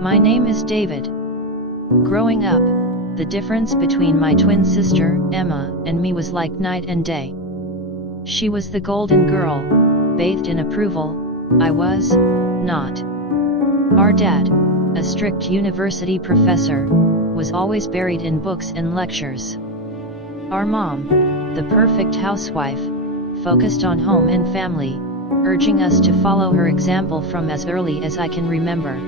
My name is David. Growing up, the difference between my twin sister, Emma, and me was like night and day. She was the golden girl, bathed in approval. I was not. Our dad, a strict university professor, was always buried in books and lectures. Our mom, the perfect housewife, focused on home and family, urging us to follow her example from as early as I can remember.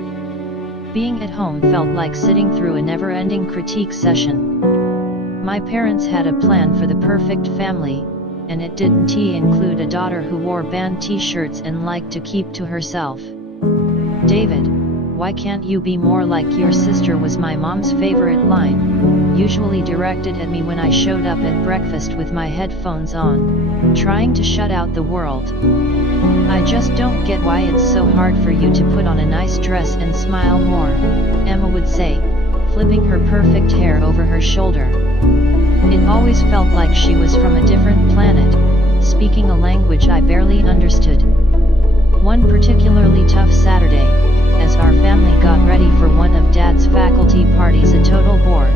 Being at home felt like sitting through a never-ending critique session. My parents had a plan for the perfect family, and it didn't include a daughter who wore band t-shirts and liked to keep to herself. David, why can't you be more like your sister, was my mom's favorite line, usually directed at me when I showed up at breakfast with my headphones on, trying to shut out the world. I just don't get why it's so hard for you to put on a nice dress and smile more, Emma would say, flipping her perfect hair over her shoulder. It always felt like she was from a different planet, speaking a language I barely understood. One particularly tough Saturday, as our family got ready for one of Dad's faculty parties, a total bore,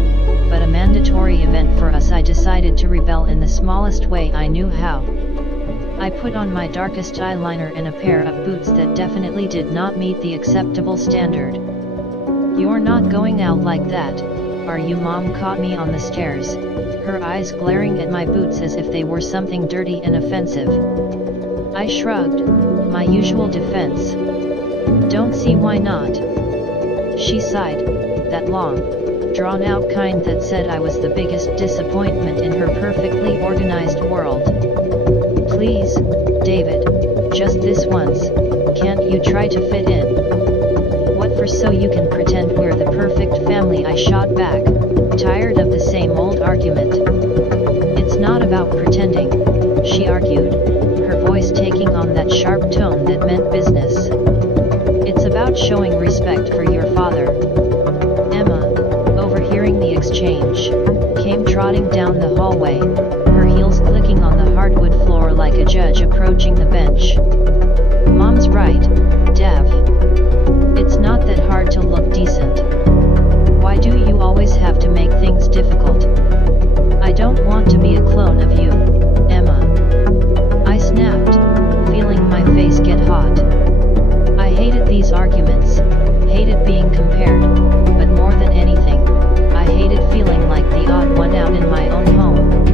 but a mandatory event for us, I decided to rebel in the smallest way I knew how. I put on my darkest eyeliner and a pair of boots that definitely did not meet the acceptable standard. "You're not going out like that, are you?" Mom caught me on the stairs, her eyes glaring at my boots as if they were something dirty and offensive. I shrugged, my usual defense. "Don't see why not." She sighed, that long, drawn-out kind that said I was the biggest disappointment in her perfectly organized world. "Please, David, just this once, can't you try to fit in?" "What for, so you can pretend we're the perfect family?" I shot back, tired of the same old argument. "It's not about pretending," she argued, her voice taking on that sharp tone that meant business. "It's about showing respect for your father." Emma, overhearing the exchange, came trotting down the hallway, her heels clicking on the hardwood floor like a judge approaching the bench. "Mom's right, Dev. It's not that hard to look decent. Why do you always have to make things difficult?" "I don't want to be a clone of you, Emma," I snapped, feeling my face get hot. I hated these arguments, hated being compared, but more than anything, I hated feeling like the odd one out in my own home.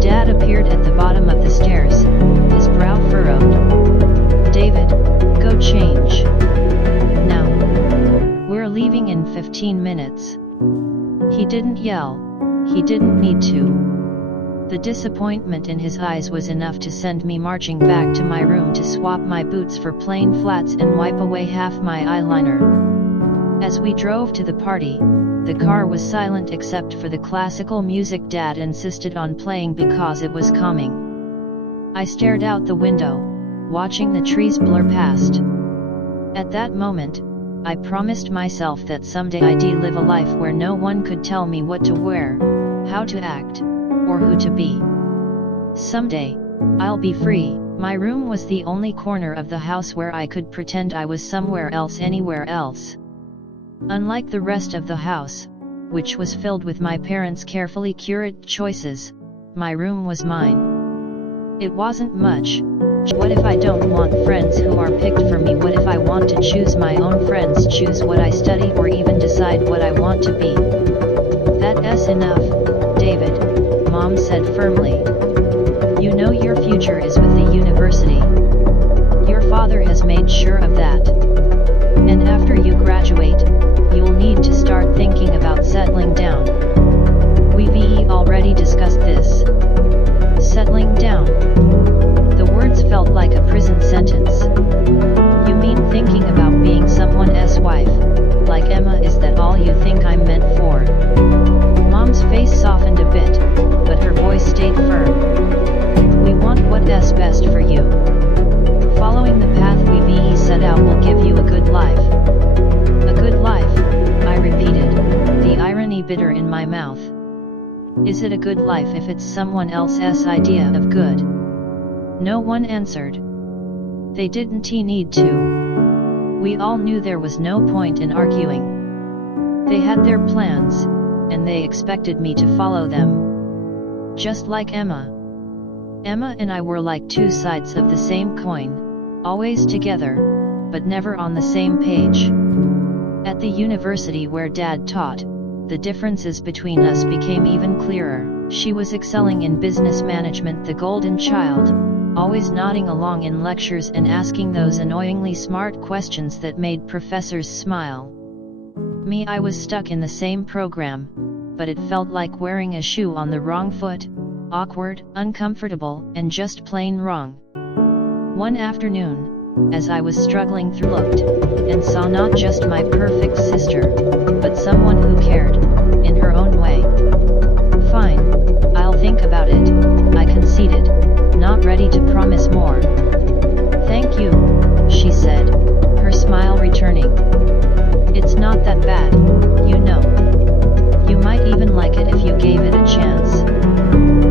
Dad appeared at the bottom of the stairs, his brow furrowed. "David, go change. Now. We're leaving in 15 minutes. He didn't yell, he didn't need to. The disappointment in his eyes was enough to send me marching back to my room to swap my boots for plain flats and wipe away half my eyeliner. As we drove to the party, the car was silent except for the classical music Dad insisted on playing because it was calming. I stared out the window, watching the trees blur past. At that moment, I promised myself that someday I'd live a life where no one could tell me what to wear, how to act, or who to be. Someday, I'll be free. My room was the only corner of the house where I could pretend I was somewhere else, anywhere else. Unlike the rest of the house, which was filled with my parents' carefully curated choices, my room was mine. It wasn't much. What if I don't want friends who are picked for me? What if I want to choose my own friends, choose what I study, or even decide what I want to be? "That's enough, David," Mom said firmly. "You know your future is with the university. Your father has made sure of that. And after you graduate, you'll need to start thinking about settling down. We've already discussed this." Settling down. The words felt like a prison sentence. "You mean thinking about being someone else's wife, like Emma? Is that all you think I'm meant for?" Mom's face softened a bit, but her voice stayed firm. "We want what's best for you. Following the path we've set out will give you a good life." "A good life," I repeated, the irony bitter in my mouth. "Is it a good life if it's someone else's idea of good?" No one answered. They didn't need to. We all knew there was no point in arguing. They had their plans, and they expected me to follow them. Just like Emma. Emma and I were like two sides of the same coin, always together, but never on the same page. At the university where Dad taught, the differences between us became even clearer. She was excelling in business management, the golden child, always nodding along in lectures and asking those annoyingly smart questions that made professors smile. Me, I was stuck in the same program, but it felt like wearing a shoe on the wrong foot, awkward, uncomfortable, and just plain wrong. One afternoon, as I was struggling through, looked, and saw not just my perfect sister, but someone who cared, in her own way. Fine, I'll think about it, I conceded, not ready to promise more. Thank you, she said, her smile returning. It's not that bad, you know. You might even like it if you gave it a chance.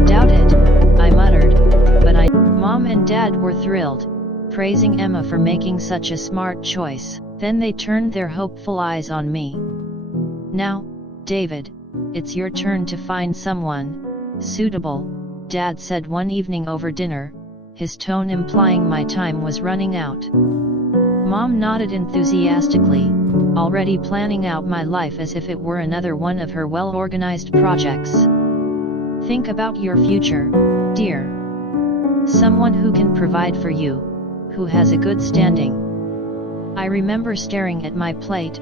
Doubt it, I muttered, but Mom and Dad were thrilled, praising Emma for making such a smart choice. Then they turned their hopeful eyes on me. Now, David, it's your turn to find someone suitable, Dad said one evening over dinner, his tone implying my time was running out. Mom nodded enthusiastically, already planning out my life as if it were another one of her well-organized projects. Think about your future, dear. Someone who can provide for you, who has a good standing. I remember staring at my plate,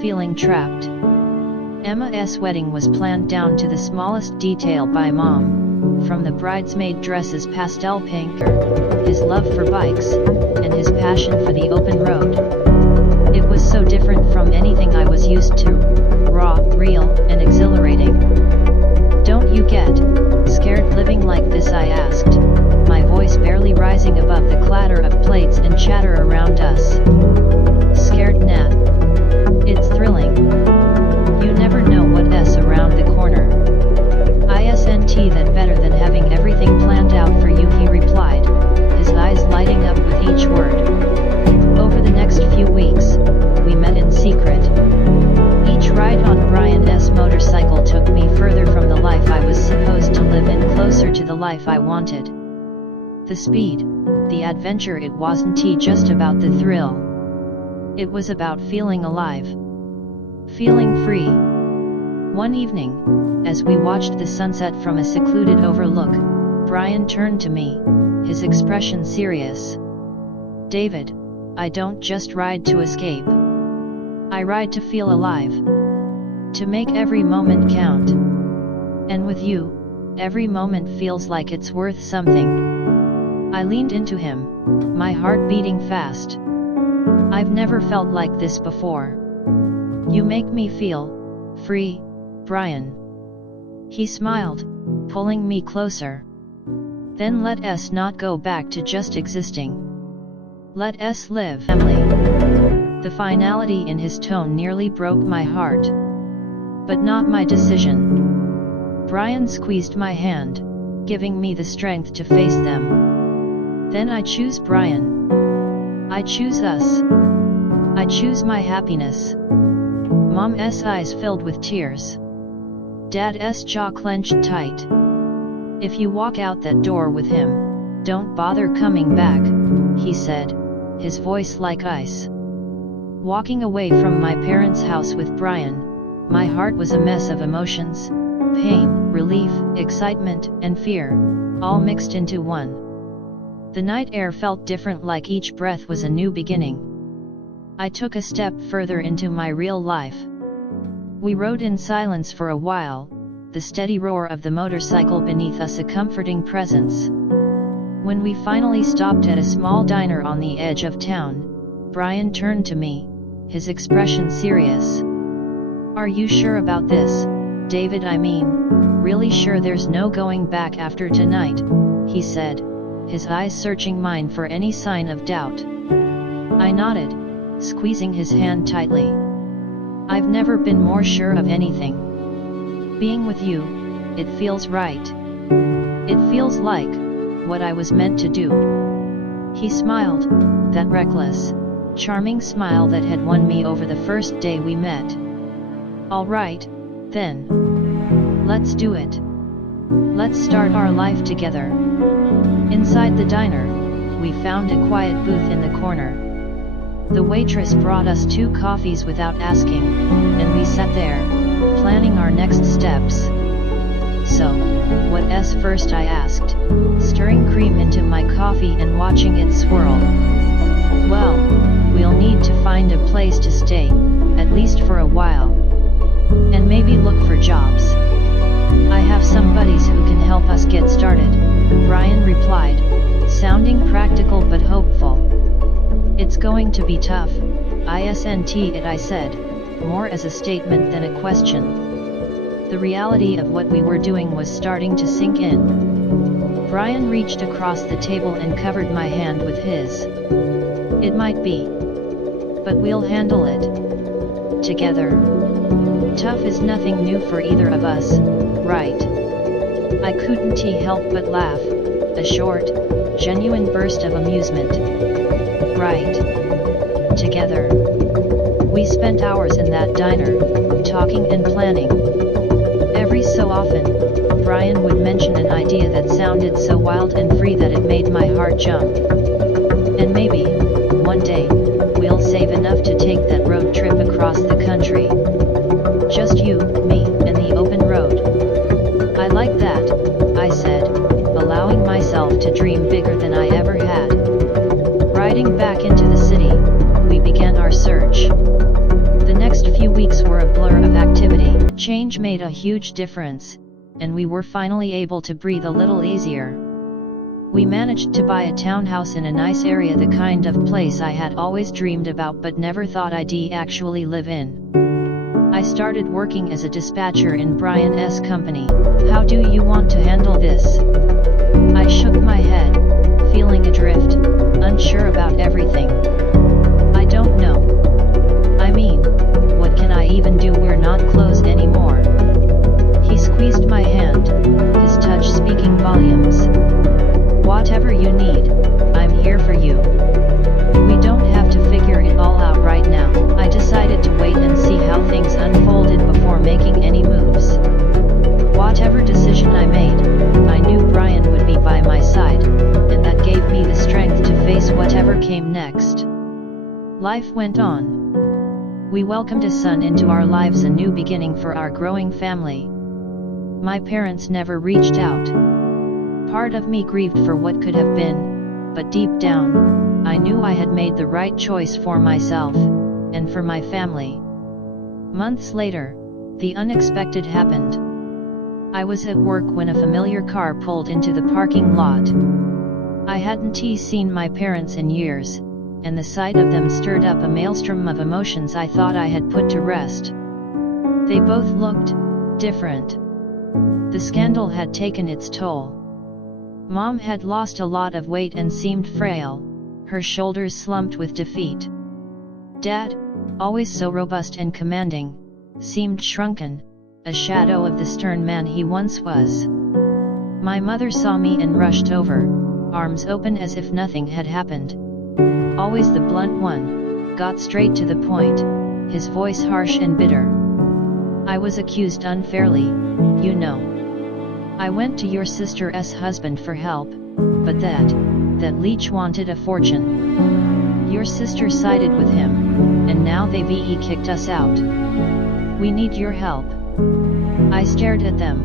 feeling trapped. Emma's wedding was planned down to the smallest detail by Mom, from the bridesmaid dresses pastel pink, his love for bikes, and his passion for the open road. It was so different from anything I was used to, raw, real, and exhilarating. Don't you get scared living like this? I asked, my voice barely rising above the clatter of plates and chatter around us. Scared, nah. It's thrilling. You never know what's around the corner. Isn't that better than having everything planned out for you? He replied, his eyes lighting up with each word. Over the next few weeks, we met in secret. Each ride on Brian's motorcycle took me further from the life I was supposed to live and closer to the life I wanted. The speed, the adventure, it wasn't just about the thrill. It was about feeling alive. Feeling free. One evening, as we watched the sunset from a secluded overlook, Brian turned to me, his expression serious. David, I don't just ride to escape. I ride to feel alive. To make every moment count. And with you, every moment feels like it's worth something. I leaned into him, my heart beating fast. I've never felt like this before. You make me feel free, Brian. He smiled, pulling me closer. Then let us not go back to just existing. Let us live. Family. The finality in his tone nearly broke my heart. But not my decision. Brian squeezed my hand, giving me the strength to face them. Then I choose Brian. I choose us. I choose my happiness. Mom's eyes filled with tears. Dad's jaw clenched tight. If you walk out that door with him, don't bother coming back, he said, his voice like ice. Walking away from my parents' house with Brian, my heart was a mess of emotions, pain, relief, excitement, and fear, all mixed into one. The night air felt different, like each breath was a new beginning. I took a step further into my real life. We rode in silence for a while, the steady roar of the motorcycle beneath us a comforting presence. When we finally stopped at a small diner on the edge of town, Brian turned to me, his expression serious. Are you sure about this, David? I mean, really sure there's no going back after tonight, he said, his eyes searching mine for any sign of doubt. I nodded, squeezing his hand tightly. I've never been more sure of anything. Being with you, it feels right. It feels like what I was meant to do. He smiled, that reckless, charming smile that had won me over the first day we met. "All right, then. Let's do it. Let's start our life together." Inside the diner, we found a quiet booth in the corner. The waitress brought us 2 coffees without asking, and we sat there, planning our next steps. "So, what's first?" I asked, stirring cream into my coffee and watching it swirl. "Well, we'll need to find a place to stay, at least for a while. And maybe look for jobs. I have some buddies who can help us get started," Brian replied, sounding practical but hopeful. "It's going to be tough, isn't it?" I said, more as a statement than a question. The reality of what we were doing was starting to sink in. Brian reached across the table and covered my hand with his. "It might be. But we'll handle it. Together. Tough is nothing new for either of us, right?" I couldn't help but laugh, a short, genuine burst of amusement. "Right. Together." We spent hours in that diner, talking and planning. Every so often, Brian would mention an idea that sounded so wild and free that it made my heart jump. "And maybe, one day, we'll save enough to take that road trip across the country. Just you, me, and the open road." "I like that," I said, allowing myself to dream bigger than I ever had. Riding back into the city, we began our search. The next few weeks were a blur of activity. Change made a huge difference, and we were finally able to breathe a little easier. We managed to buy a townhouse in a nice area, the kind of place I had always dreamed about but never thought I'd actually live in. I started working as a dispatcher in Brian's company. "How do you want to handle this?" I shook my head, feeling adrift, unsure about everything. "I don't know. I mean, what can I even do? We're not close anymore." He squeezed my hand, his touch speaking volumes. "Whatever you need, I'm here for you. We don't have to figure it all out right now." I decided to wait and see how things unfolded before making any moves. Whatever decision I made, I knew Brian would be by my side, and that gave me the strength to face whatever came next. Life went on. We welcomed a son into our lives, a new beginning for our growing family. My parents never reached out. Part of me grieved for what could have been, but deep down, I knew I had made the right choice for myself, and for my family. Months later, the unexpected happened. I was at work when a familiar car pulled into the parking lot. I hadn't seen my parents in years, and the sight of them stirred up a maelstrom of emotions I thought I had put to rest. They both looked different. The scandal had taken its toll. Mom had lost a lot of weight and seemed frail, her shoulders slumped with defeat. Dad, always so robust and commanding, seemed shrunken, a shadow of the stern man he once was. My mother saw me and rushed over, arms open as if nothing had happened. Always the blunt one, got straight to the point, his voice harsh and bitter. "I was accused unfairly, you know. I went to your sister's husband for help, but that leech wanted a fortune. Your sister sided with him, and now they've kicked us out. We need your help." I stared at them,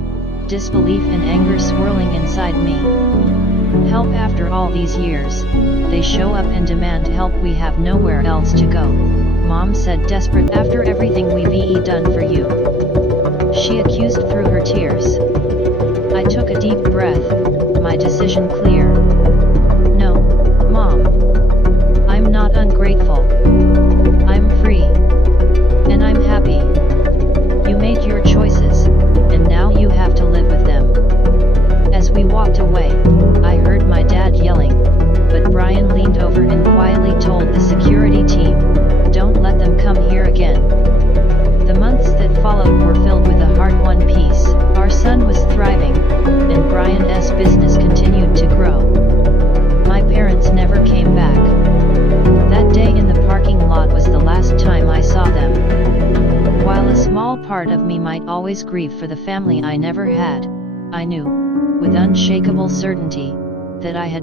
disbelief and anger swirling inside me. "Help after all these years? They show up and demand help. We have nowhere else to go," Mom said, desperate. "After everything we've done for you," she accused through her tears. I took a deep breath, my decision clear. "No, Mom. I'm not ungrateful. I'm free. And I'm happy. You made your choices, and now you have to live with them." As we walked away, I heard my dad yelling, but Brian leaned over and quietly told the security team, "Don't let them come here again." The months that followed were filled with a heart-won peace. Our son was thriving, and Brian's business continued to grow. My parents never came back. That day in the small part of me might always grieve for the family I never had, I knew, with unshakable certainty, that I had